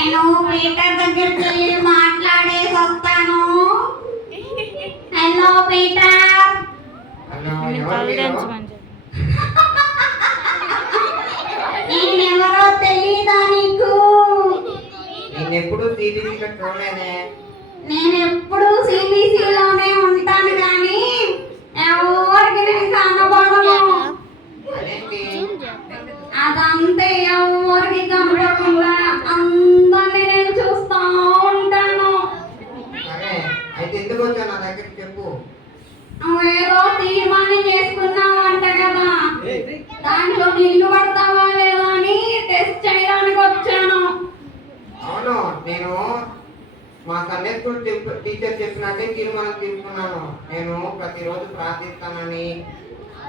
నేను పీటర్ దగ్గరికి వెళ్ళి మాట్లాడేసి వస్తాను. Hello Peter. నేనెవరో తెలీదా నీకు? నేనెప్పుడు సిబిసిలో చూడలేనే. నేనెప్పుడు సిబిసిలోనే ఉంటాను కానీ ఎవరికి నేను కనబడను. అదంతే, ఎవరికి కనబడకుండా అందరినీ నేను చూస్తా ఉంటాను. అయితే ఎందుకు వచ్చావు నా దగ్గరికి చెప్పు. నువ్వేదో తీర్మానం చేసుకున్నావు అంట కదా, దాంట్లో నిల్లు పడతావా లేదా అని టెస్ట్ చేయడానికి వచ్చాను. అవును, నేను మా సండే స్కూల్ టీచర్ చెప్పినట్టే తీర్మానం తీసుకున్నాను. నేను ప్రతిరోజు ప్రార్థిస్తానని,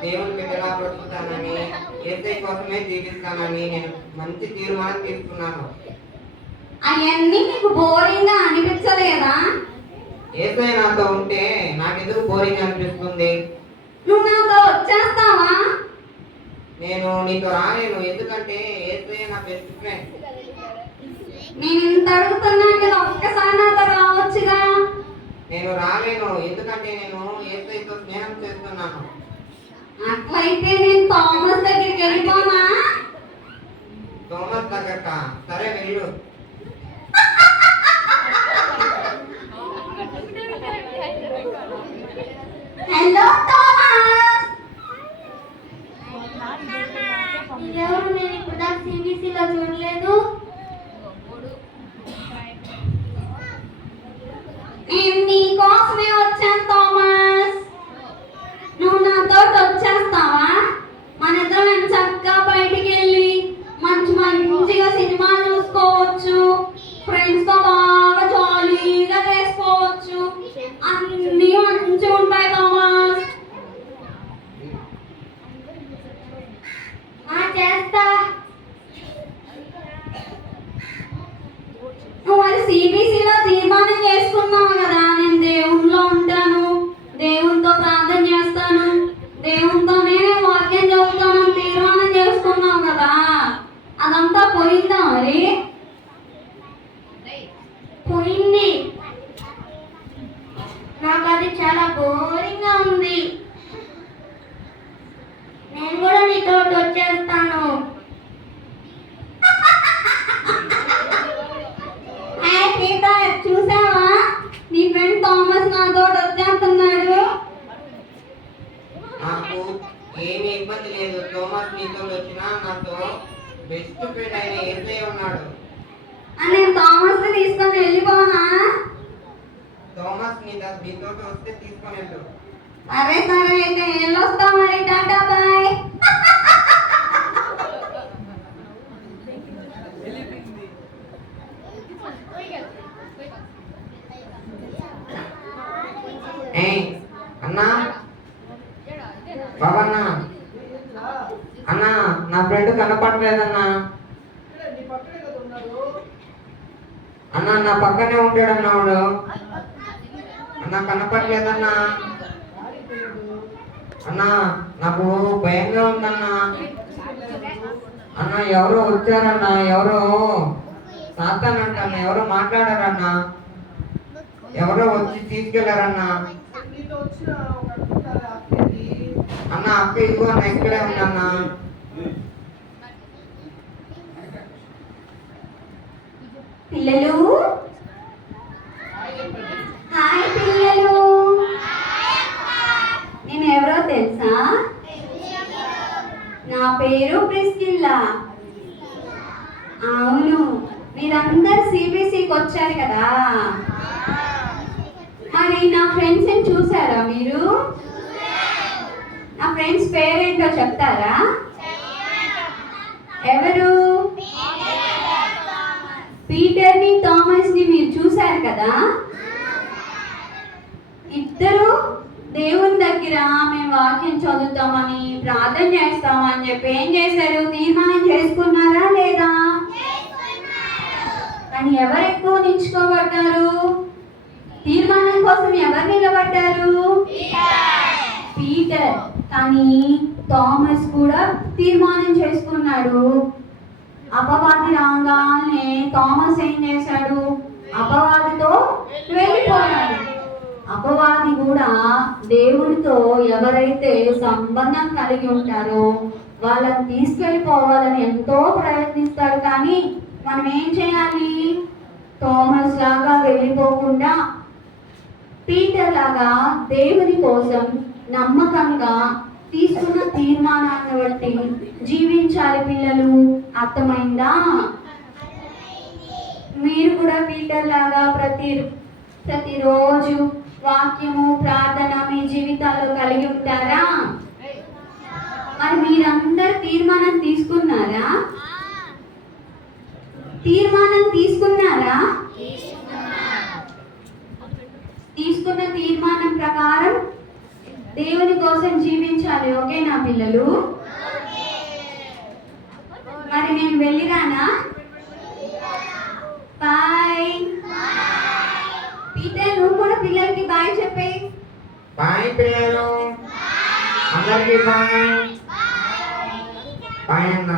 దేవుని బిడ్డలా బ్రతుకుతానని, యేసయ్య కోసమే జీవిస్తానని నేను మంచి తీర్మానం తీసుకున్నాను. అవన్నీ నీకు బోరింగ్ గా అనిపించలేదా? యేసయ్య నాతో ఉంటే నాకెందుకు బోరింగ్ అనిపిస్తుంది? నువ్వు నాతో వచ్చేస్తావా? నేను నీతో రాలేను, ఎందుకంటే యేసయ్య నా బెస్ట్ ఫ్రెండ్. నేను ఇంత అడుగుతున్నా కదా, ఒక్కసారి నాతో రావచ్చుగా. నేను రాలేను, ఎందుకంటే నేను యేసయ్యతో స్నేహం చేస్తున్నాను. అట్లయితే నేను థామస్ దగ్గరికి వెళ్ళిపోనా? థామస్ దగ్గరకా? సరే వెళ్ళు. Hello Thomas. ఎవరు? నేను ఇప్పుడు దాకా సిబిసిలో చూడలేదు. నేను నీ కోసమే వచ్చాను థామస్. నువ్వు నాతో వచ్చేస్తావా? మన ఇద్దరం చక్కగా బయటికి వెళ్ళి మంచిగా సినిమా చూసుకోవచ్చు, ఫ్రెండ్స్ తో బాగా జాలీగా చేసుకోవచ్చు, అన్ని మంచిగా ఉంటాయి థామస్. చేస్తా. నువ్వు అది సిబిసిలో తీర్మానం చేసుకున్నావు కదా, నేను దేవునిలో ఉంటాను, దేవునితో ప్రార్థన చేస్తాను, దేవునితోనే వాక్యం చదువుతాను తీర్మానం చేసుకున్నావు కదా, అదంతా పోయిందా మరి? పోయింది. నాకు అది చాలా బోరింగ్ గా ఉంది. నేను కూడా నీతో వచ్చేస్తాను. చూసావా, నీ ఫ్రెండ్ థామస్ నాతో వచ్చేస్తున్నాడు. నాకు ఏమి ఇబ్బంది లేదు. థామస్ నీతో వచ్చినా నాతో బెస్ట్ ఫ్రెండ్ అయిన యేసయ్య ఉన్నాడు. నేను థామస్ ని తీసుకొని వెళ్ళిపోనా? థామస్ నీతో వస్తే తీసుకొని వెళ్ళు. సరే సరే, అయితే వెళ్ళొస్తా మరి. టాటా బాయ్. అన్నా, బాబన్నా, అన్నా నా ఫ్రెండ్ కనపడలేదన్నా. అన్నా నా పక్కనే ఉంటాడన్నా వాడు. అన్నా కనపడలేదన్నా. అన్నా నాకు భయంగా ఉందన్నా. అన్నా ఎవరో వచ్చారన్నా, ఎవరో సాతానంటన్నా, ఎవరో మాట్లాడారన్నా, ఎవరో వచ్చి తీసుకెళ్లారన్నా. అన్న అక్క ఇదిగో అన్న ఇక్కడే ఉందన్నా. పిల్లలు, హాయ్ పిల్లలు. నేను ఎవరో తెలుసా? నా పేరు ప్రిస్కిల్లా. అవును, మీరందరు సిబిసికి వచ్చారు కదా, మరి నా ఫ్రెండ్స్ ని చూసారా మీరు? నా ఫ్రెండ్స్ పేరేంటో చెప్తారా? ఎవరు? పీటర్ ని థామస్ ని మీరు చూశారు కదా. ఇద్దరు దేవుని దగ్గర మేము వాక్యం చదువుతామని, ప్రార్థన చేస్తామని చెప్పి ఏం చేశారు? తీర్మానం చేసుకున్నారా లేదా? కానీ ఎవరు ఎక్కువ నిల్చుకోబడ్డారు? తీర్మానం కోసం ఎవరు నిలబడ్డారు? పీటర్. కానీ థామస్ కూడా తీర్మానం చేసుకున్నాడు, అపవాది రాగానే థామస్ ఏం చేశాడు? అపవాదితో వెళ్ళిపోయాడు. అపవాది కూడా దేవునితో ఎవరైతే సంబంధం కలిగి ఉంటారో వాళ్ళని తీసుకెళ్ళిపోవాలని ఎంతో ప్రయత్నిస్తాడు. కానీ మనం ఏం చేయాలి? థామస్ లాగా వెళ్ళిపోకుండా పీటర్ లాగా దేవుని కోసం నమ్మకంగా తీసుకున్న తీర్మానాన్ని బట్టి జీవించాలి పిల్లలు. అర్థమైందా? మీరు కూడా పీటర్ లాగా ప్రతిరోజు వాక్యము ప్రార్థన మీ జీవితాల్లో కలిగి ఉంటారా? మరి మీరందరూ తీర్మానం తీసుకున్నారా? తీసుకున్న తీర్మానం ప్రకారం దేవుని కోసం జీవించాలి. ఓకేనా పిల్లలు? మరి నేను వెళ్ళిరానా? బాయ్. పీటర్, నువ్వు కూడా పిల్లలకి బాయ్ చెప్పే. బాయ్ పిల్లలు, అందరికీ బాయ్. బాయ్ అన్న.